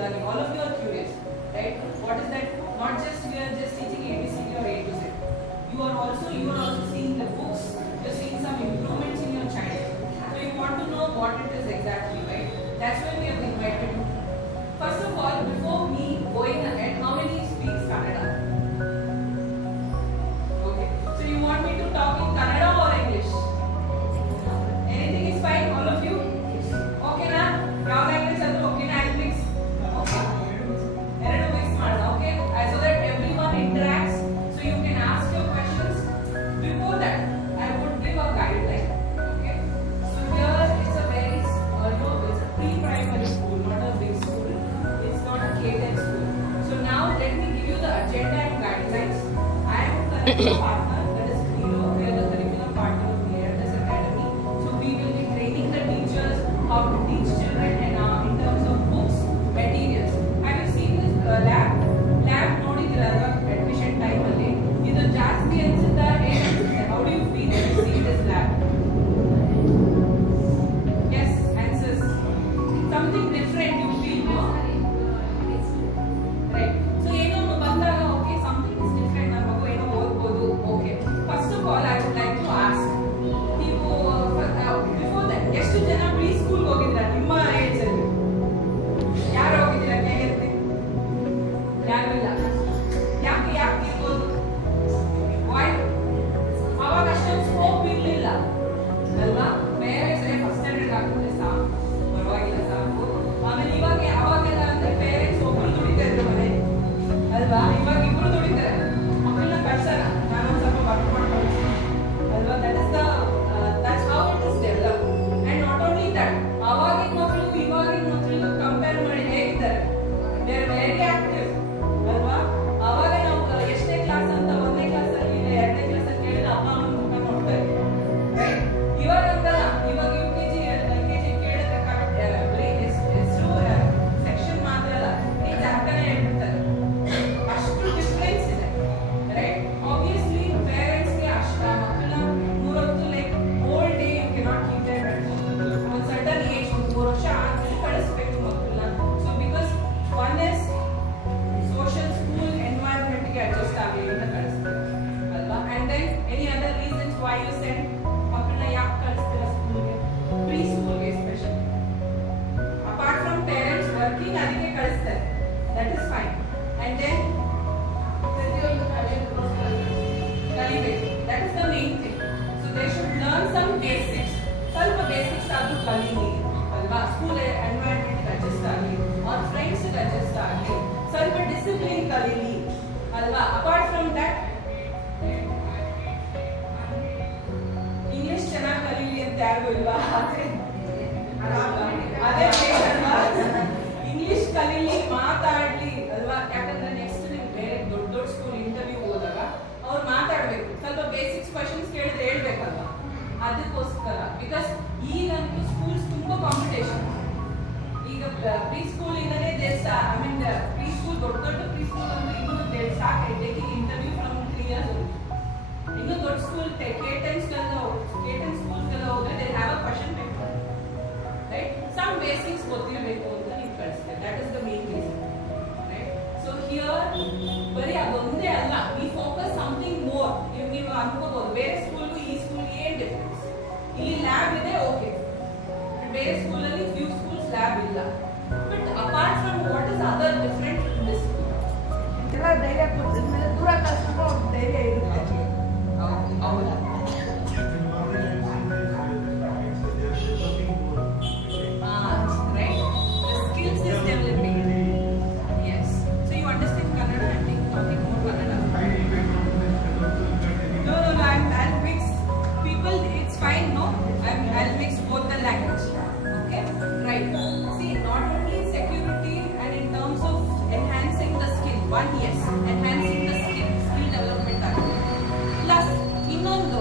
learning. All of you are curious, right? What is that? Not just we are just teaching ABCD or A to Z. You are also seeing the books. You're seeing some improvements in your child. So you want to know what it is exactly, right? That's why we have invited you. First of all, before me going ahead, how many speaks Kannada? Okay. So you want me to talk in Kannada or English? Anything is fine, all of you? Okay na? ಯಾವ language ಅದು okay na? I'll mix. Okay. ಎರಡು mix ಮಾಡೋಣ, okay? So that everyone interacts, so you can ask your questions. Before that, I would give a guideline. Okay. So here it's a very it's a pre-primary school, not a big school. It's not a K-10 school. So now let me give you the agenda and guidelines. I am curriculum partner, that is Hero. We are the curriculum partner of this academy. So we will be training the teachers how to teach children and in terms of books, materials. Have you seen this lab? Lab ನೋಡಿದಿರಲ್ವಾ admission time ಅಲ್ಲಿ ಇದು ಜಾಸ್ತಿ ಅನ್ಸುತ್ತಾ ಏನು ಅನ್ಸುತ್ತೆ? How do you feel when you see this lab? Yes, answers. Something different you feel, no? Right. So ಏನೋ ಬಂದಾಗ okay, something is different. ನಮ್ಮ ಮಗು ಏನೋ ಓದ್ಬೋದು. Okay. First of all, I would like to ask ನೀವು before that ಎಷ್ಟು ಜನ pre school ಹೋಗಿದ್ದೀರಾ ನಿಮ್ಮ ಏಜ್ ಅಲ್ಲಿ? ಯಾರು ಹೋಗಿದ್ದೀರಾ ಕೈ ಎತ್ತಿ? ಯಾರು ಇಲ್ಲ? ಯಾಕೆ ಇರ್ಬೋದು? Why? ಅವಾಗ ಅಷ್ಟೊಂದು ಸ್ಕೋಪ್ ಇರಲಿಲ್ಲ ಅಲ್ವಾ? ಪೇರೆಂಟ್ಸ್ ಫಸ್ಟ್ ಸ್ಟ್ಯಾಂಡರ್ಡ್ ಆಗ್ತದೆ ಸಾಕು, ಪರವಾಗಿಲ್ಲ ಸಾಕು. ಆಮೇಲೆ ಅವಾಗೆಲ್ಲ ಅಂದ್ರೆ ಪೇರೆಂಟ್ಸ್ ಒಬ್ರು ದುಡಿತಾ ಇದ್ರು ಮನೆ ಅಲ್ವಾ? ಇವಾಗ ಇಬ್ರು ದುಡಿತಾರೆ, ಮಕ್ಕಳನ್ನ ಕಳ್ಸಲ್ಲ, ನಾನೊಂದು ಸ್ವಲ್ಪ ಬರ್ಕೊಂಡು ಕಳಿಸ್ತೀನಿ ಅಲ್ವಾ? that's how it is developed. And not only that, ಅವಾಗಿನ ಮಕ್ಕಳು ಇವಾಗಿನ ಮಕ್ಕಳು ಕಂಪೇರ್ ಮಾಡಿ ಹೇಗಿದ್ದಾರೆ? they are very active ಅಲ್ವಾ? ಅವಾಗ ನಾವು ಎಷ್ಟನೇ ಕ್ಲಾಸ್ ಅಂತ ಒಂದನೇ ಕ್ಲಾಸ್ ಅಲ್ಲಿ ಎರಡನೇ ಕ್ಲಾಸ್ ಅಲ್ಲಿ ಕೇಳಿದ್ರೆ ಅಮ್ಮ ಅಮ್ಮನ ಮುಖ ನೋಡ್ತಾ ಇದ್ವಿ, ರೈಟ್? ಇವಾಗ ಅಂತಲ್ಲ, ಇವಾಗ UKG LKG ಕೇಳಿದ್ರೆ ಬರೀ ಎಷ್ಟು ಸೆಕ್ಷನ್ ಮಾತ್ರ ಅಲ್ಲ, ಏಜ್ ಆಗ್ತಾನೆ ಹೇಳ್ಬಿಡ್ತಾರೆ. ಅಷ್ಟು ಡಿಫ್ರೆನ್ಸ್ ಇದೆ, ರೈಟ್? ಆಬ್ವಿಯಸ್ಲಿ ಪೇರೆಂಟ್ಸ್ಗೆ ಅಷ್ಟ ಮಕ್ಕಳನ್ನ ಮೂರೊತ್ತು like whole day you cannot keep them at home. ಒಂದು ಸರ್ಟನ್ ಏಜ್, ಒಂದು 3 ವರ್ಷ ಆದ್ಮೇಲೆ ಕಳಿಸ್ಬೇಕು ಮಕ್ಕಳನ್ನ. So because one is social school ಎನ್ವೈರನ್ಮೆಂಟ್ಗೆ ಅಡ್ಜಸ್ಟ್ ಆಗಲಿ ಅಂತ ಕಳಿಸ್ತಾರೆ ಅಲ್ವಾ? And then any other reasons why you send ಮಕ್ಕಳನ್ನ ಯಾಕೆ ಕಳಿಸ್ತೀರಾ ಸ್ಕೂಲ್ಗೆ, ಪ್ರೀ ಸ್ಕೂಲ್ಗೆ especially? Apart from parents working, ಅದಕ್ಕೆ ಕಳಿಸ್ತಾರೆ, that is fine. And then ಪ್ರತಿಯೊಂದು ಕಲಿಬೇಕು, that is the main thing. So they should learn some basics, ಸ್ವಲ್ಪ ಬೇಸಿಕ್ಸ್ ಆದ್ರೂ ಕಲೀಲಿ ಅಲ್ವಾ? ಸ್ಕೂಲ್ ಎನ್ವೈರನ್ಮೆಂಟ್ ಅಡ್ಜಸ್ಟ್ ಆಗಲಿ, ಅವ್ರ ಫ್ರೆಂಡ್ಸ್ ಅಡ್ಜಸ್ಟ್ ಆಗಲಿ, ಸ್ವಲ್ಪ ಡಿಸಿಪ್ಲಿನ್ ಕಲೀಲಿ ಅಲ್ವಾ? ಅಪಾರ್ಟ್ ಫ್ರಮ್ ದಟ್ ಇಂಗ್ಲಿಷ್ ಚೆನ್ನಾಗಿ ಕಲೀಲಿ ಅಂತ ಯಾರಿಗೂ ಇಲ್ವಾ? ಅದೇ ಬೇಕಲ್ವಾ? ಇಂಗ್ಲಿಷ್ ಕಲೀಲಿ, ಮಾತಾಡ್ಲಿ ಅಲ್ವಾ? ಯಾಕಂದ್ರೆ ನೆಕ್ಸ್ಟ್ ನೀವು ಬೇರೆ ದೊಡ್ಡ ಸ್ಕೂಲ್ ಇಂಟರ್ವ್ಯೂ ಹೋದಾಗ ಅವ್ರು ಮಾತಾಡ್ಬೇಕು, ಸ್ವಲ್ಪ ಬೇಸಿಕ್ಸ್ ಕ್ವಶನ್ಸ್ ಕೇಳಿದ್ರೆ ಹೇಳ್ಬೇಕಲ್ವಾ? ಅದಕ್ಕೋಸ್ಕರ. ಬಿಕಾಸ್ ಈಗಂತೂ ಸ್ಕೂಲ್ಸ್ ತುಂಬಾ ಕಾಂಪಿಟೇಷನ್. ಈಗ ಪ್ರೀ ಸ್ಕೂಲ್ ಇಂದನೇ ಪ್ರೀ ಸ್ಕೂಲ್ ದೊಡ್ಡ ಪ್ರೀ ಸ್ಕೂಲ್ ಅಂದ್ರೆ ಇನ್ನೂ start taking interview from 3 years old. ಇನ್ನು ದೊಡ್ಡ ಸ್ಕೂಲ್ K-10 ಸ್ಕೂಲ್ಸ್ಗೆಲ್ಲ ಹೋದ್ರೆ they have a question paper, right? Some basics ಗೊತ್ತಿರಬೇಕು ಅಂತ ನೀವು ಕಳಿಸ್ತೇವೆ, that is the main reason, right? So here ಬರೀ ಅದೊಂದೇ ಅಲ್ಲ, ವಿ ಫೋಕಸ್ ಸಮಥಿಂಗ್ ಮೋರ್. ನೀವು ಅನ್ಕೋಬಹುದು ಬೇರೆ ಸ್ಕೂಲ್ಗೂ ಈ ಸ್ಕೂಲ್ಗೆ ಏನ್ ಡಿಫ್ರೆನ್ಸ್? ಇಲ್ಲಿ ಲ್ಯಾಬ್ ಇದೆ, ಓಕೆ. ಬೇರೆ ಸ್ಕೂಲಲ್ಲಿ ಫ್ಯೂ ಸ್ಕೂಲ್ಸ್ ಲ್ಯಾಬ್ ಇಲ್ಲ. But apart from what is other different in this school? ಎಲ್ಲ ಧೈರ್ಯ ಕೊಟ್ಟಿದ್ಮೇಲೆ ದೂರ ಕಳ್ಸಿದ್ರು ಅವ್ರ ಧೈರ್ಯ ಇರುತ್ತೆ. ಹೌದಾ? Right? The skills is developing. Yes. So you understand Kannada and talking more Kannada. No, I'll mix people. It's fine, no? I'll mix both the language. Okay? Right. See, not only security and in terms of enhancing the skill. One, yes, enhancing the skill development. Plus, ಇನ್ನೊಂದು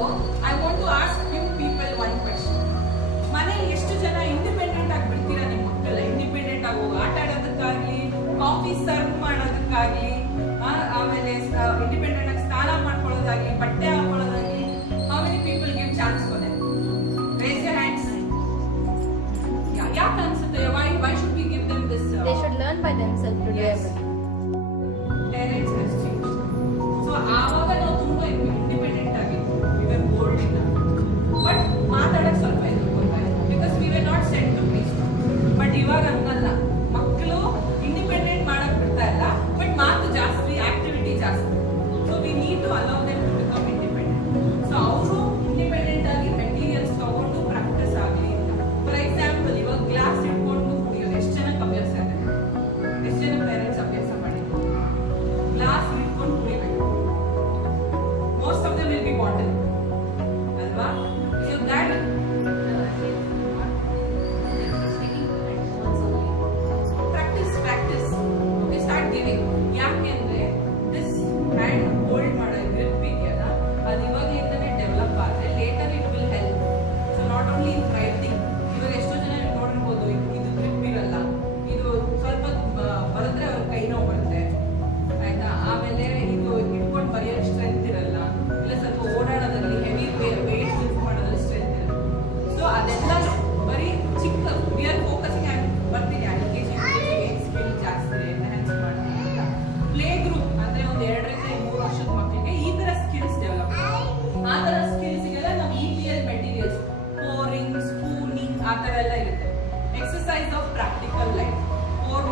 exercise of practical life. Pour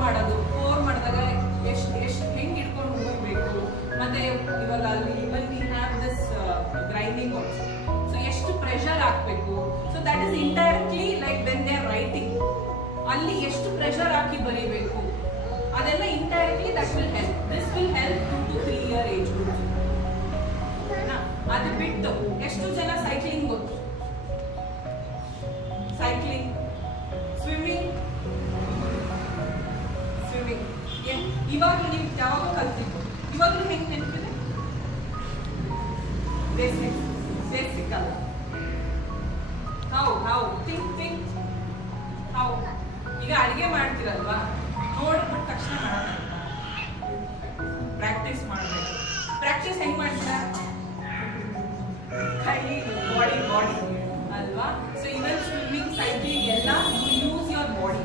ಮಾಡಿದಾಗ ಎಷ್ಟು ಹೆಂಗೆ ಇಟ್ಕೊಂಡು ಹೋಗಬೇಕು, ಮತ್ತೆ ಇವಾಗ ಅಲ್ಲಿ even we have this grinding also. So ಎಷ್ಟು ಪ್ರೆಷರ್ ಹಾಕಬೇಕು. So that is indirectly like when they are writing, ಅಲ್ಲಿ ಎಷ್ಟು ಪ್ರೆಷರ್ ಹಾಕಿ ಬರೀಬೇಕು ಅದೆಲ್ಲ indirectly that will help. This will help 2 to 3 year age group. ಅದು ಬಿಟ್ಟು ಎಷ್ಟು ಜನ ಸೈಕ್ಲಿಂಗ್ ಗೊತ್ತು? Cycling, swimming. ಇವಾಗ ನೀವು ಯಾವಾಗ ಕಲ್ತಿದ್ದು? ಇವಾಗಲೂ ಹೆಂಗೆ ನೆನಪಿದೆ? ಬೇಸಿಕ್ ಅಲ್ಲ. How think how. ಈಗ ಅಡಿಗೆ ಮಾಡ್ತೀರಲ್ವಾ, ನೋಡ್ಬಿಟ್ಟು ತಕ್ಷಣ ಮಾಡೋಣ, ಪ್ರಾಕ್ಟೀಸ್ ಮಾಡಬೇಕು. ಪ್ರಾಕ್ಟೀಸ್ ಹೆಂಗ್ ಮಾಡ್ತೀರಾ? ಕೈ, ಬಾಡಿ ಅಲ್ವಾ? ಸೊ ಇವನ್ ಸ್ವಿಮ್ಮಿಂಗ್, ಸೈಕ್ಲಿಂಗ್ ಎಲ್ಲ you use your body.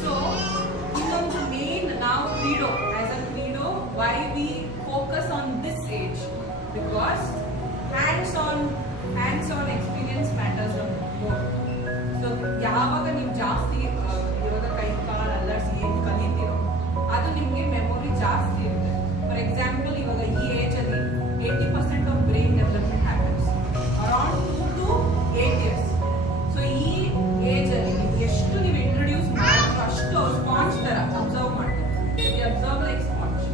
So ಇನ್ನೊಂದು ಮೇನ್, ನಾವು Kreedo as a Kreedo, why we focus on this age? Because hands on experience matters more. So ಯಾವಾಗ ನೀವು ಜಾಸ್ತಿ ಇವಾಗ ಕೈ ಕಾಲು ಅಲ್ಲರ್ಸಿ ಏನು ಕಲಿತೀರೋ ಅದು ನಿಮಗೆ ಮೆಮೊರಿ ಜಾಸ್ತಿ ಇರುತ್ತೆ. ಫಾರ್ ಎಕ್ಸಾಂಪಲ್, ಇವಾಗ ಈ ಏಜ್ ಅಲ್ಲಿ 80% of brain development happens around 2 to 8 years. ಸೊ ಈ ಏಜ್ ಅಲ್ಲಿ ನೀವು ಎಷ್ಟು ನೀವು ಇಂಟ್ರೊಡ್ಯೂಸ್ ಮಾಡಿದ್ರು ಅಷ್ಟು ಸ್ಪಾಂಜ್ ತರ ಅಬ್ಸರ್ವ್ ಮಾಡ್ತೀವಿ. Observe like sponge.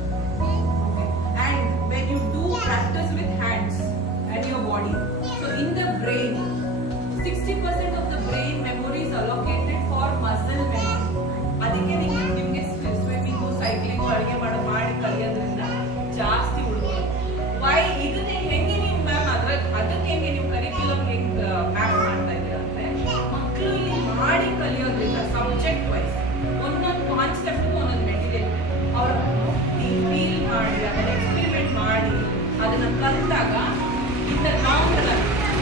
And when you do practice with hands and your body, so in the brain 60% of the brain memory is allocated for muscle memory. ಅದಕ್ಕೆ ನಿಮಗೆ ಸ್ವಿಮ್ಮಿಂಗು, ಸೈಕ್ಲಿಂಗು, ಅಡುಗೆ ಮಾಡಿ ಕಲಿಯೋದ್ರಿಂದ ಜಾಸ್ತಿ ಉಳ್ಕೊಳ್ಳೋದು. ವೈ ಇದನ್ನೇ ಹೆಂಗೆ ನೀವು ಮ್ಯಾಮ್ ಅದಕ್ಕೆ ಹೆಂಗೆ ನೀವು ಕರಿಕ್ಯುಲಮ್ ಹೆಂಗೆ ಮ್ಯಾಪ್ ಮಾಡ್ತಾ ಇದ್ದೀರಾ ಅಂದ್ರೆ, ಮಕ್ಕಳು ಇಲ್ಲಿ ಮಾಡಿ ಕಲಿಯೋದ್ರಿಂದ ಸಬ್ಜೆಕ್ಟ್ ವೈಸ್ ಒಂದೊಂದು ಕಾನ್ಸೆಪ್ಟ್ಗೂ ಒಂದೊಂದು ಮೆಟೀರಿಯಲ್ ಅವರು ಫೀಲ್ ಮಾಡಿ ಅದನ್ನ ಎಕ್ಸ್ಪೆರಿಮೆಂಟ್ ಮಾಡಿ ಅದನ್ನ ಕಲಿತಾಗ ಇಂದ ನಾವು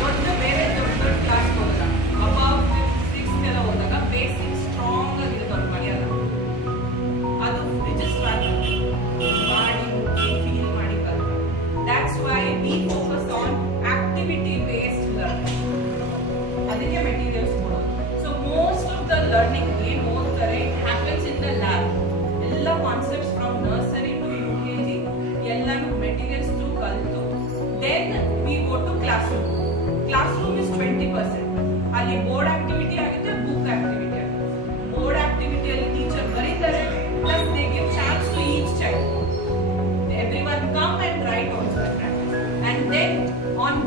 ಒಂದು ಬೇರೆ ದೊಡ್ಡ ಕ್ಲಾಸ್ ಹೋದಾಗ ಅಬೌವ್ 5th ಎಲ್ಲ ಹೋದಾಗ ಬೇಸಿಕ್ ಸ್ಟ್ರಾಂಗ್ ಆಗಿರುತ್ತೆ ಅವ್ರು ಕಲಿಯೋದು. ಅದು ರಿಜಿಸ್ಟರ್ ಮಾಡಿ ಫೀಲ್ ಮಾಡಿ ಕಲಿಯೋದು. That's why we focus on activity based learning. ಅದಕ್ಕೆ ಮೆಟೀರಿಯಲ್ಸ್ ಕೊಡೋದು. So most of the learning ಏನು ಓದ್ತಾರೆ ಹ್ಯಾಪನ್ಸ್ ಇನ್ ದ ಲ್ಯಾಬ್. ಎಲ್ಲ concepts from nursery to UKG ಎಲ್ಲಾನು ಮೆಟೀರಿಯಲ್ಸ್ ಥ್ರೂ ಕಲಿತು then we go to classroom. Classroom is 20%. ಅಲ್ಲಿ board activity ಆಗುತ್ತೆ, book activity ಆಗುತ್ತೆ. ಬೋರ್ಡ್ ಆಕ್ಟಿವಿಟಿಯಲ್ಲಿ ಟೀಚರ್ ಬರೀತಾರೆ, plus they give chance to each child. Everyone come and write also and then on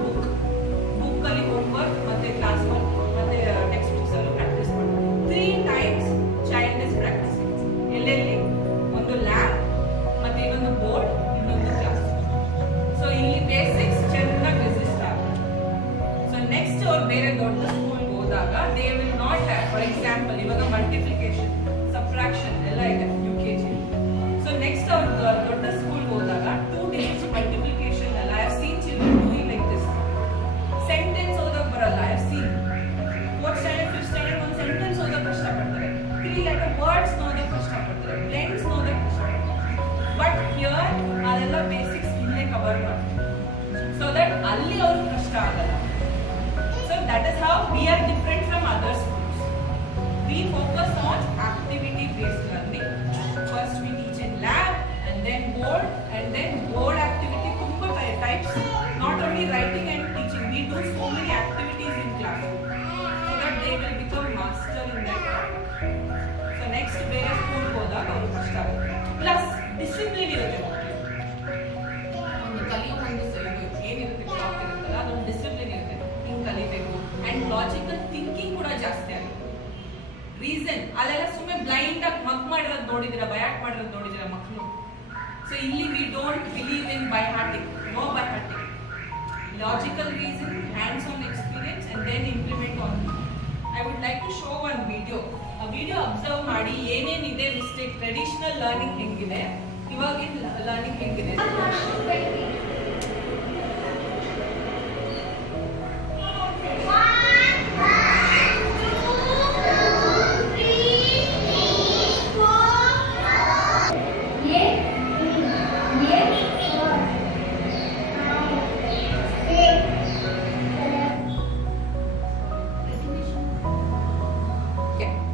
book ಅಲ್ಲಿ ಹೋಮ್ವರ್ಕ್ ಮತ್ತೆ class work ಮತ್ತೆ text books ಅಲ್ಲೂ ಪ್ರಾಕ್ಟೀಸ್ ಮಾಡ್ತಾರೆ. 3 times ಚೈಲ್ಡ್ ಇಸ್ ಪ್ರಾಕ್ಟೀಸಿಂಗ್. ಎಲ್ಲೆಲ್ಲಿ? ಒಂದು ಲ್ಯಾಬ್, ಮತ್ತೆ ಇನ್ನೊಂದು ಬೋರ್ಡ್, ಇನ್ನೊಂದು ಕ್ಲಾಸ್. ಸೊ ಇಲ್ಲಿ ಬೇಸಿಕ್ಸ್ ಚೆನ್ನಾಗಿ ರೆಸಿಸ್ಟ್ ಆಗುತ್ತೆ. ಸೊ ನೆಕ್ಸ್ಟ್ ಅವ್ರು ಬೇರೆ ದೊಡ್ಡ ಸ್ಕೂಲ್ಗೆ ಹೋದಾಗ they will not have, for example ಇವಾಗ ಮಲ್ಟಿಪ್ಲಿಕೇಶನ್, ಸಬ್ಟ್ರಾಕ್ಷನ್ ಎಲ್ಲ ಇದೆ UKG. ಸೊ ನೆಕ್ಸ್ಟ್ ಅವ್ರು ದೊಡ್ಡ ಸ್ಕೂಲ್ಗೆ ಹೋದಾಗ 2 digits ಮಲ್ಟಿಪ್ಲಿಕೇಶನ್ ಎಲ್ಲ I have seen children doing like this. Sentence ಓದಕ್ ಬರಲ್ಲ. I have seen 4th standard 5th standard ಒಂದು ಸೆಂಟೆನ್ಸ್ ಓದಕ್ ಕಷ್ಟಪಡ್ತಾರೆ, 3 letter ವರ್ಡ್ಸ್ ಓದಕ್ ಕಷ್ಟಪಡ್ತಾರೆ, ಬ್ಲೆಂಡ್ಸ್ ಓದಕ್ ಕಷ್ಟಪಡ್ತಾರೆ. ಬಟ್ ಹಿಯರ್ ಅದೆಲ್ಲ ಬೇಸಿಕ್ಸ್ ಇಲ್ಲೇ ಕವರ್ ಮಾಡ್ತಾರೆ. ಸೊ ದಟ್ ಅಲ್ಲಿ ಅವ್ರಿಗೆ ಕಷ್ಟ ಆಗಲ್ಲ. So that is how we are different from other schools. V focus on activity based learning. First we teach in lab and then board and then board activity ತುಂಬಾ types. Not only writing and teaching, we do so many activities in class so that they will become master in that topic. So next ಬೇರೆ ಸ್ಕೂಲ್ಗೆ ಹೋದಾಗ ಅವ್ರಿಗೆ ಕಷ್ಟ ಆಗುತ್ತೆ. Plus discipline ಇರುತ್ತೆ. ಒಂದು ಕಲಿಯೋ ಒಂದು ಏನಿರುತ್ತೆ ಟಾಪಿಕ್ ಇರುತ್ತಲ್ಲ ಅದೊಂದು ಡಿಸಿಪ್ಲಿನ್ ಇರುತ್ತೆ, ಹಿಂಗೆ ಕಲಿಬೇಕು. ಅಂಡ್ ಲಾಜಿಕಲ್ ಥಿಂಕಿಂಗ್ ಕೂಡ ಜಾಸ್ತಿ ಆಗುತ್ತೆ. ರೀಸನ್ ಅಲ್ಲೆಲ್ಲ ಸುಮ್ಮನೆ ಬ್ಲೈಂಡ್ ಆಗಿ ಮಕ್ ಮಾಡಿರೋದು ನೋಡಿದಿರ, ಬಯಾಟ್ ಮಾಡಿರೋದು ನೋಡಿದಿರ ಮಕ್ಕಳು. ಸೊ ಇಲ್ಲಿ we don't believe in by hurting, no by hurting. Logical reason, hands-on experience, and then implement on it. I would like to show one video. A video observe ಮಾಡಿ ಏನೇನಿದೆ ಮಿಸ್ಟೇಕ್. ಟ್ರೆಡಿಷನಲ್ ಲರ್ನಿಂಗ್ ಹೆಂಗಿದೆ, ಇವಾಗಿನ ಲರ್ನಿಂಗ್ ಹೆಂಗಿದೆ.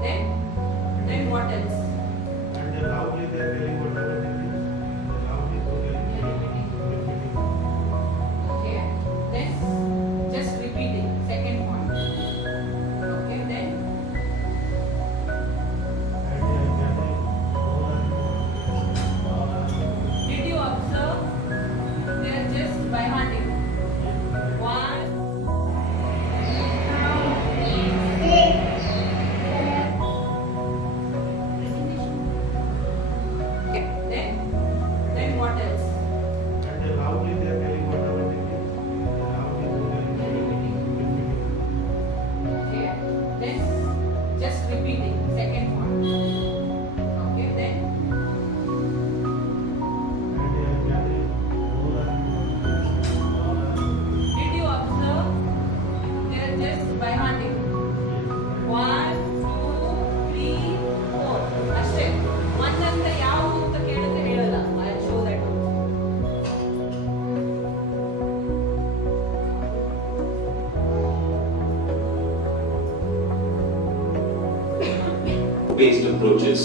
Then repeating. Second point. Okay, then did you observe? They're just by hearting. 1, 2, 3, 4. ಅಷ್ಟೇ. ಒಂದಂತ ಯಾವ ಅಂತ ಕೇಳಿದ್ರೆ ಹೇಳಲ್ಲ. I'll show that also. Based approaches.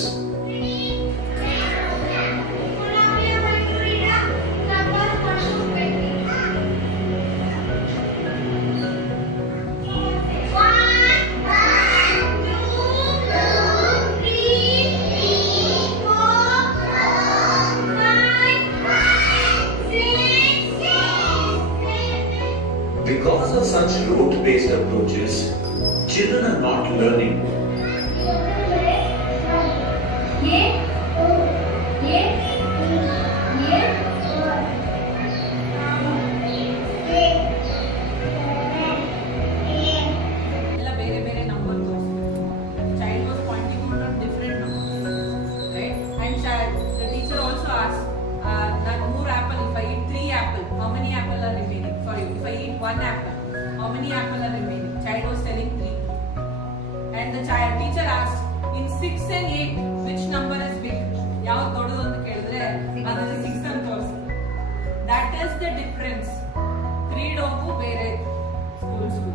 Because of such rote-based approaches, children are not learning. ಎಲ್ಲ ಬೇರೆ ಬೇರೆ ನಂಬರ್ ತೋರಿಸ್ಬೇಕು. Child was pointing out on different numbers, right? And the teacher also asked that 3 apple. If I eat 3 apple, how many apple are remaining? Sorry, if I eat 1 apple, how many apple are remaining? Child was telling 3. And the teacher asked, in 6 and 8, which number is big? ಯಾವ್ದು ದೊಡ್ಡದು ಅಂತ ಕೇಳಿದ್ರೆ ಅದರಲ್ಲಿ 6 ಅಂತ ತೋರಿಸುತ್ತೆ. That is the difference. ಕ್ರೀಡೋಗೂ ಬೇರೆ ಸ್ಕೂಲ್ಸ್ಗೂ.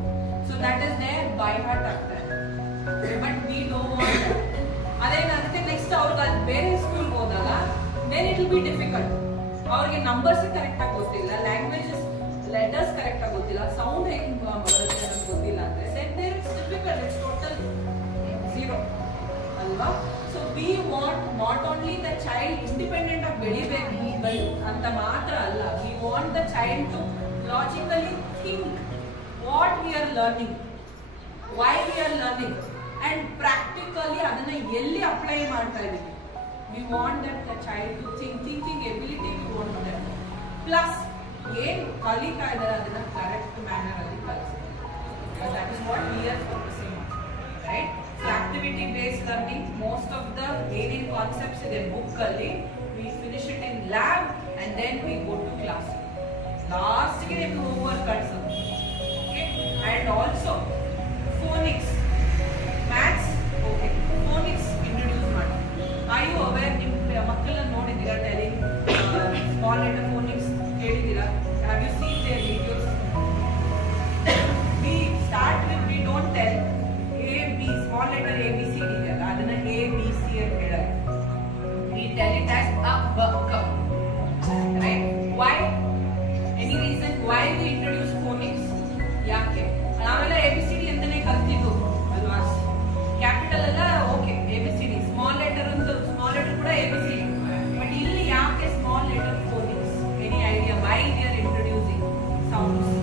So that is their by heart ಆಗ್ತಾರೆ. But we don't want that. ಅದೇನಾಗುತ್ತೆ ನೆಕ್ಸ್ಟ್ ಅವ್ರಿಗೆ ಅದು ಬೇರೆ ಸ್ಕೂಲ್ಗೆ ಹೋದಾಗ then it will be difficult. ಅವ್ರಿಗೆ ನಂಬರ್ಸ್ ಕರೆಕ್ಟ್ ಆಗಿ ಗೊತ್ತಿಲ್ಲ, ಲ್ಯಾಂಗ್ವೇಜಸ್ ಲೆಟರ್ಸ್ ಕರೆಕ್ಟ್ ಆಗಿ ಗೊತ್ತಿಲ್ಲ, ಸೌಂಡ್ ಹೆಂಗ್ ಬರುತ್ತೆ ಅಂತ ಗೊತ್ತಿಲ್ಲ ಅಂದ್ರೆ then there it's difficult. It's total zero. ಅಲ್ವಾ? So we want not only the child independent ಆಗಿ ಬೆಳಿಬೇಕು ಅಂತ ಮಾತ್ರ ಅಲ್ಲ, we want the child to logically think what we are learning, why we are learning, and practically ಅದನ್ನ ಎಲ್ಲಿ ಅಪ್ಲೈ ಮಾಡ್ತಾ ಇದೀವಿ. We want that the child to thinking ability we want that. Plus ಏನು ಕಲಿತಾ ಇದ್ದಾರೆ ಅದನ್ನ ಕರೆಕ್ಟ್ ಮ್ಯಾನರ್ ಅಲ್ಲಿ ಕಲಿಸ್ಬೇಕು. That is what we are focusing on, right? So activity based learning, most of the ಏನೇನ್ ಕಾನ್ಸೆಪ್ಟ್ಸ್ ಇದೆ ಬುಕ್ ಅಲ್ಲಿ we finish it in lab and then we go to class. Last ಗೆ ನಿಮಗೆ ಹೋಮ್ವರ್ಕ್ ಕಳಿಸೋದು. Okay, and also phonics, maths, okay, phonics introduce ಮಾಡಿ. Are you aware? ನಿಮ್ಮ ಮಕ್ಕಳನ್ನ ನೋಡಿದ್ದೀರಾ ಟೆಲಿಂಗ್ ಸ್ಮಾಲ್ ಲೆಟರ್ ಫೋನಿಕ್ಸ್ ಕೇಳಿದ್ದೀರಾ? Have you seen their videos? We start with, we don't tell A, B, small letter A, B, C, D ಇದೆಯಲ್ಲ ಅದನ್ನ A, B, C ಅಂತ ಹೇಳಲ್ಲ. We tell it as a, b, k. Right? Why? Any reason why we introduce phonics? ಯಾಕೆ? ನಾವೆಲ್ಲ ABCD ಅಂತಾನೆ ಕಲ್ತಿದ್ದು ಅಲ್ವಾ? Capital ಎಲ್ಲ ಓಕೆ ABCD, ಸ್ಮಾಲ್ ಲೆಟರ್ ಅಂತ ಸ್ಮಾಲ್ ಲೆಟರ್ ಕೂಡ ABCD. ಬಟ್ ಇಲ್ಲಿ ಯಾಕೆ small letter phonics? Any idea why they are introducing sounds?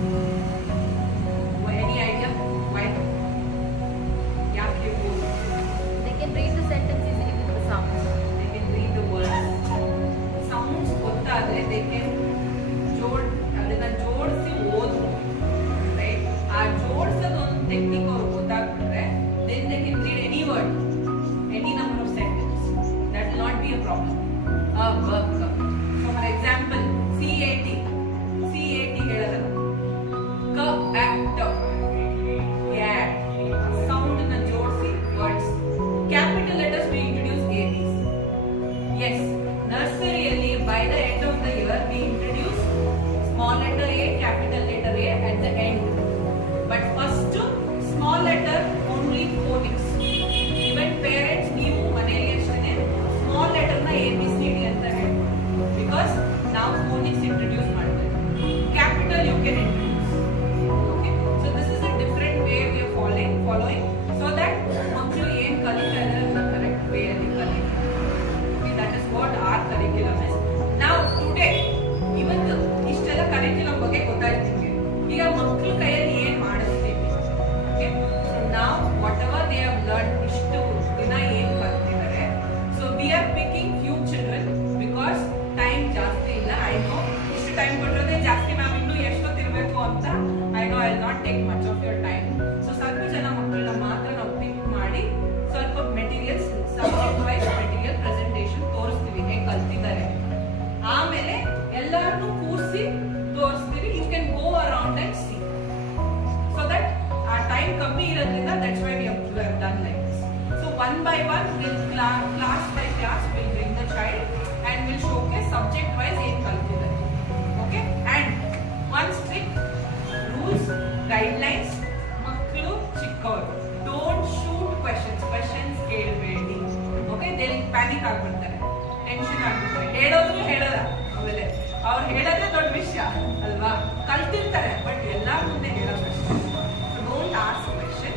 Any idea why? ಯಾಕೆ They can read the sentences easily with the sounds. they can read the words. Sounds ಗೊತ್ತಾದ್ರೆ they can ಅದನ್ನ ಜೋಡಿಸಿ ಓದ್ಬೋದು, ರೈಟ್? ಆ ಜೋಡಿಸೋದು ಒಂದು ಟೆಕ್ನಿಕ್ ಅವ್ರಿಗೆ ಗೊತ್ತಾಗ್ಬಿಟ್ರೆ then they can read any word, any number of sentences. That will not be a problem. So for example, CAT ಹೇಳೋದಲ್ಲ, cat, sound ಅನ್ನ ಜೋಡಿಸಿ words. Capital letters we introduce ABs. Yes, ನರ್ಸರಿಯಲ್ಲಿ by the end of the year we introduce small letter A, capital letter A at the end. But first small letter only phonics. Even parents ನೀವು ಮನೆಯಲ್ಲಿ ಅಷ್ಟೇ small letter ನ ABCD ಅಂತ ಹೇಳಿ, because ನಾವು phonics introduce ಮಾಡ್ತೇವೆ. Capital you can introduce. Okay, so this is a different way we are following so that ಮಕ್ಕಳು ಏನು ಕಲಿತಾ ಇದ್ದಾರೆ ಅದನ್ನ ಕರೆಕ್ಟ್ ವೇ ಅಲ್ಲಿ ಕಲಿತಾರೆ. Okay, that is what our curriculum is. Now today ಇವತ್ತು ಇಷ್ಟೆಲ್ಲ ಕರಿಕ್ಯುಲಮ್ ಬಗ್ಗೆ ಗೊತ್ತಾಯ್ತು ನಿಮಗೆ. ಈಗ ಮಕ್ಕಳ ಕೈಯಲ್ಲಿ ಏನು ಮಾಡಿಸ್ತೀವಿ? Okay, so now whatever they have learned, ಇಷ್ಟು ದಿನ ಏನು ಕಲ್ತಿದ್ದಾರೆ, so we are picking few children because time ಜಾಸ್ತಿ ಇಲ್ಲ. I know ಇಷ್ಟು ಟೈಮ್ ಕೊಟ್ಟರೆ ಜಾಸ್ತಿ, ಮ್ಯಾಮ್ ಇನ್ನೂ ಎಷ್ಟೊತ್ತಿರಬೇಕು ಅಂತ. I know I will not take much of your time. So ಸ್ವಲ್ಪ ಜನ ಮಕ್ಕಳನ್ನ ಮಾತ್ರ ನಾವು ಪಿಕ್ ಮಾಡಿ ಸ್ವಲ್ಪ one by one, we'll class by class, we'll bring the child and we'll showcase subject wise in ಕಲ್ತಿದ್ದಾರೆ. Okay? And one strict rules, guidelines, ಮಕ್ಕಳು ಚಿಕ್ಕವರು. Don't shoot questions ಕೇಳಬೇಡಿ. Okay? They'll panic ಆಗ್ಬಿಡ್ತಾರೆ, ಟೆನ್ಷನ್ ಆಗ್ಬಿಡ್ತಾರೆ. ಹೇಳೋದು ಹೇಳೋದ ಆಮೇಲೆ ಅವ್ರು ಹೇಳೋದೇ ದೊಡ್ಡ ವಿಷಯ ಅಲ್ವಾ? ಕಲ್ತಿರ್ತಾರೆ ಬಟ್ ಎಲ್ಲ ಮುಂದೆ ಹೇಳೋ question. So don't ask question.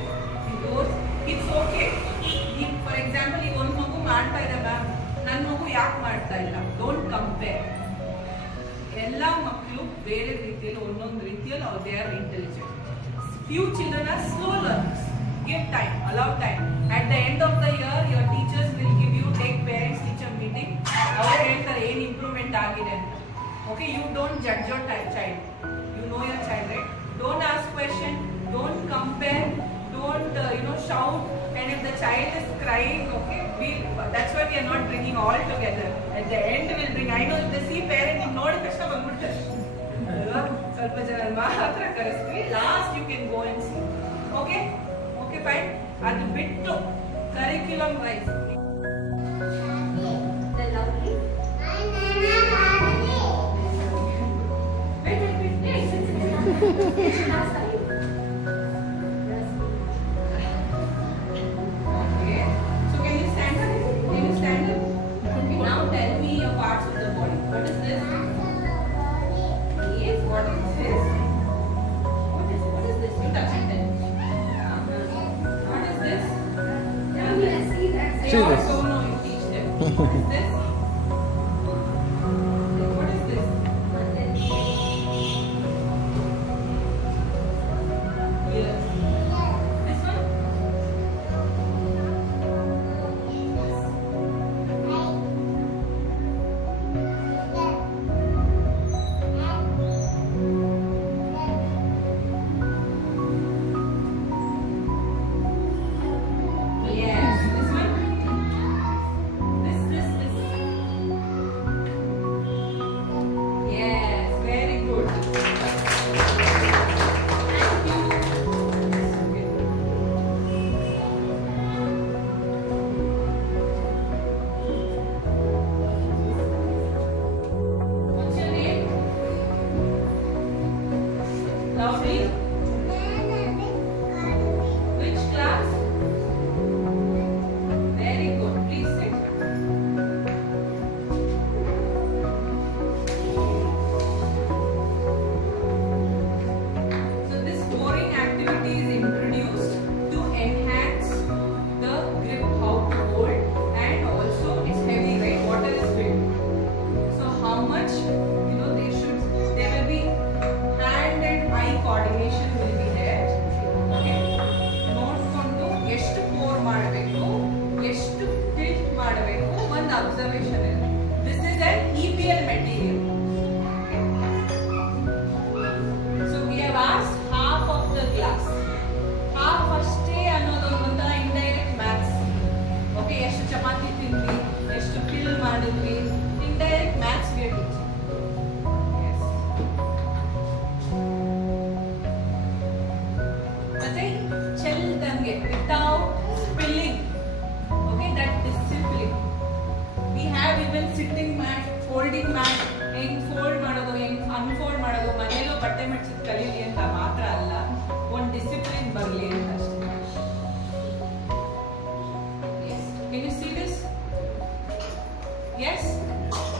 It's okay. For example, ಈಗ ಒಂದು ಮಗು ಮಾಡ್ತಾ ಇದೆ ಮ್ಯಾಮ್, ನನ್ನ ಮಗು ಯಾಕೆ ಮಾಡ್ತಾ ಇಲ್ಲ? Don't compare. ಎಲ್ಲ ಮಕ್ಕಳು ಬೇರೆ ರೀತಿಯಲ್ಲಿ ಒಂದೊಂದು ರೀತಿಯಲ್ಲಿ ಅವ್ರು they are intelligent. Few children are slow learners. Give time, allow time. At the end of the year, your teachers will give you, take parents teacher meeting. ಅವ್ರು ಹೇಳ್ತಾರೆ ಏನು ಇಂಪ್ರೂವ್ಮೆಂಟ್ ಆಗಿದೆ ಅಂತ. Okay, you don't judge your child. You know your child, right? Don't ask question. Don't compare. Don't shout. And if the child is crying, okay, that's why we are not bringing all together. At the end, we'll bring. I know if they see parent, you ನೋಡಿ ತಕ್ಷಣ ಬಂದ್ಬಿಡ್ತಾರೆ ಅಲ್ವಾ? ಸ್ವಲ್ಪ ಜನ ಮಾತ್ರ ಕರೆಸ್ತೀವಿ. Last you can go and see. Okay, fine. ಅದು ಬಿಟ್ಟು curriculum wise. The lovely. Okay. So can you stand up? Okay, now tell me your parts of the body. What is this? Yes. What is this? What is this? You touch it then. What is this? They all don't know. You teach them. What is this? What is this? Yes. This one? Yes. This one? This. Yes. Very good. Thank you. What's your name? Lovely. Which class? Very good. Please sit. So this boring activity is introduced to enhance the grip, how to hold, and also it's heavy, right? Water is filled. So how much there will be hand and eye coordination will be there. Okay. ನೋಡ್ಕೊಂಡು ಎಷ್ಟು ಪೋರ್ ಮಾಡಬೇಕು, ಎಷ್ಟು ಟಿಲ್ಟ್ ಮಾಡಬೇಕು, ಒಂದು ಅಬ್ಸರ್ವೇಷನ್ ಇದೆ. This is an EPL material. So we have asked half of the class. Half ಅಷ್ಟೇ ಅನ್ನೋದು ಒಂದು ಇಂಡೈರೆಕ್ಟ್ ಮ್ಯಾಥ್ಸ್. ಓಕೆ, ಎಷ್ಟು ಚಪಾತಿ ತಿಂದ್ವಿ, ಎಷ್ಟು ಫಿಲ್ ಮಾಡಿದ್ವಿ, indirect maths we are teaching. Yes. ಮತ್ತೆ ಚೆಲ್ದಂಗೆ without spilling. Okay, that discipline. We have even sitting mat, folding mat, ಹೆಂಗ್ ಫೋಲ್ಡ್ ಮಾಡೋದು, ಹೆಂಗ್ ಅನ್ಫೋಲ್ಡ್ ಮಾಡೋದು, ಮನೇಲೂ ಬಟ್ಟೆ ಮಡ್ಚಿದ್ ಕಲೀಲಿ ಅಂತ ಮಾತ್ರ ಅಲ್ಲ, ಒಂದು ಡಿಸಿಪ್ಲಿನ್ ಬರಲಿ ಅಂತ ಅಷ್ಟೇ. Yes. Can you see this? Yes?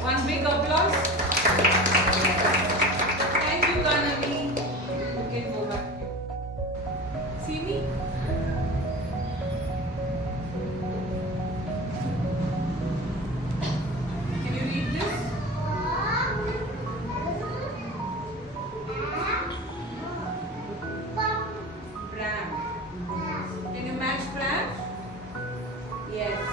One big applause. Thank you, Ganami. You can go back. See me? Can you read this? Pram. Can you match pram? Yes.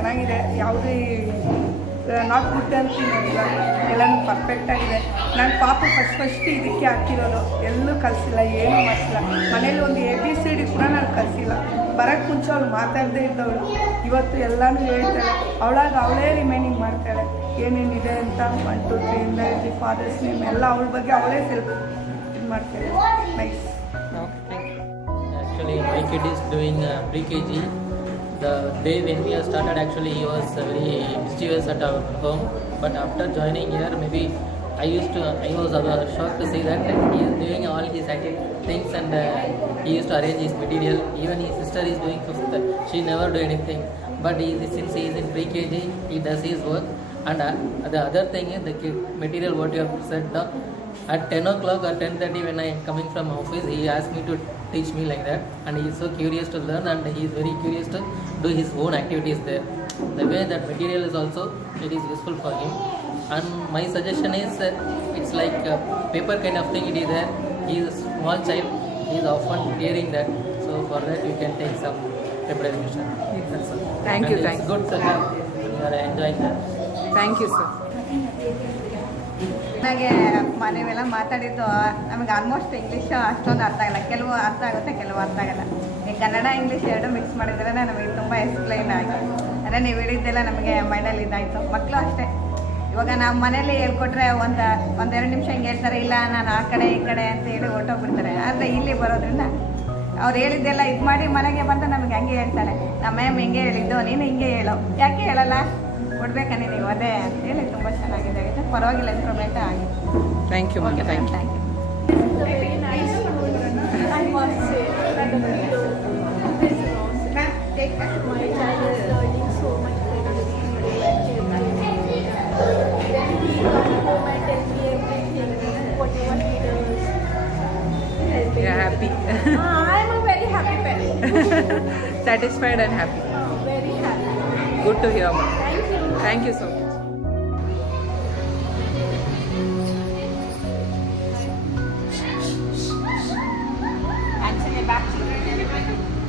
ಚೆನ್ನಾಗಿದೆ. ಯಾವುದೇ ನಾಟ್ ಗುಡ್ ಅಂತೀನಿಲ್ಲ, ಎಲ್ಲನೂ ಪರ್ಫೆಕ್ಟಾಗಿದೆ. ನಾನು ಪಾಪ ಫಸ್ಟ್ ಇದಕ್ಕೆ ಹಾಕಿರೋದು, ಎಲ್ಲೂ ಕಲಿಸಿಲ್ಲ, ಏನೂ ಮಾಡಿಸಿಲ್ಲ. ಮನೇಲಿ ಒಂದು ABCD ಕೂಡ ನಾನು ಕಲಿಸಿಲ್ಲ. ಬರೋಕ್ಕೆ ಮುಂಚೆ ಅವಳು ಮಾತಾಡದೇ ಇದ್ದವಳು ಇವತ್ತು ಎಲ್ಲನೂ ಹೇಳ್ತಾಳೆ. ಅವಳೇ ರಿಮೈನಿಂಗ್ ಮಾಡ್ತಾಳೆ ಏನೇನಿದೆ ಅಂತ. 1 2 3 ಇಂದ ಇಲ್ಲಿ ಫಾದರ್ಸ್ ನೇಮ್ ಎಲ್ಲ ಅವಳ ಬಗ್ಗೆ ಅವಳೇ ಇದು ಮಾಡ್ತಾಳೆ. Nice. Actually, my kid is doing pre-KG. The day when we have started, actually he was very mischievous at our home. But after joining here, maybe I was shocked to see that he is doing all his things, and he used to arrange his material. Even his sister is doing 5th. She never do anything. But since he is in pre-KG, he does his work. And the other thing is the material what you have said now. At 10 o'clock or 10:30 when I am coming from office, he asked me to teach me like that, and he is so curious to learn, and he is very curious to do his own activities there. The way that material is also, it is useful for him. And my suggestion is it's like a paper kind of thing it is there. He is a small child, he is often hearing that, so for that you can take some preparation. That's all. Thank you, And thank it's good to have when you are enjoying that. Thank you sir. ನನಗೆ ಮನೆಯೆಲ್ಲ ಮಾತಾಡಿದ್ದು ನಮಗೆ almost English ಅಷ್ಟೊಂದು ಅರ್ಥ ಆಗಲ್ಲ. ಕೆಲವು ಅರ್ಥ ಆಗುತ್ತೆ, ಕೆಲವು ಅರ್ಥ ಆಗಲ್ಲ. ಈ ಕನ್ನಡ ಇಂಗ್ಲೀಷ್ ಎರಡು ಮಿಕ್ಸ್ ಮಾಡಿದ್ರೆ ನಮಗೆ ತುಂಬ ಎಕ್ಸ್ಪ್ಲೈನ್ ಆಯಿತು. ಅಂದರೆ ನೀವು ಹೇಳಿದ್ದೆಲ್ಲ ನಮಗೆ ಮೈಂಡಲ್ಲಿ ಇದಾಯಿತು. ಮಕ್ಕಳು ಅಷ್ಟೇ, ಇವಾಗ ನಾವು ಮನೇಲಿ ಹೇಳ್ಕೊಟ್ರೆ ಒಂದೆರಡು ನಿಮಿಷ ಹಿಂಗೆ ಹೇಳ್ತಾರೆ, ಇಲ್ಲ ನಾನು ಆ ಕಡೆ ಈ ಕಡೆ ಅಂತ ಹೇಳಿ ಹೊರಟೋಗ್ಬಿಡ್ತಾರೆ. ಆದರೆ ಇಲ್ಲಿ ಬರೋದ್ರಿಂದ ಅವ್ರು ಹೇಳಿದ್ದೆಲ್ಲ ಇದು ಮಾಡಿ ಮನೆಗೆ ಬಂದು ನಮಗೆ ಹಂಗೆ ಹೇಳ್ತಾಳೆ, ನಮ್ಮ ಮ್ಯಾಮ್ ಹಿಂಗೆ ಹೇಳಿದ್ದು, ನೀನು ಹಿಂಗೆ ಹೇಳೋ, ಯಾಕೆ ಹೇಳಲ್ಲ, ಕೊಡ್ಬೇಕನ್ನಿ ನೀವು ಅದೇ ಅಂತೇಳಿ ತುಂಬ ಚೆನ್ನಾಗಿದೆ. ಪರವಾಗಿಲ್ಲ, ಇಂಪ್ರೂವ್ಮೆಂಟ್ ಆಗಿದೆ. Thank you ma'am. Thank you. My child is learning so much better then he come home and tell me everything, whatever he does. You are happy. I am a very happy parent. Satisfied and happy. Very happy. Good to hear, ma'am. Thank you. Thank you so much. Actually, back children, everyone.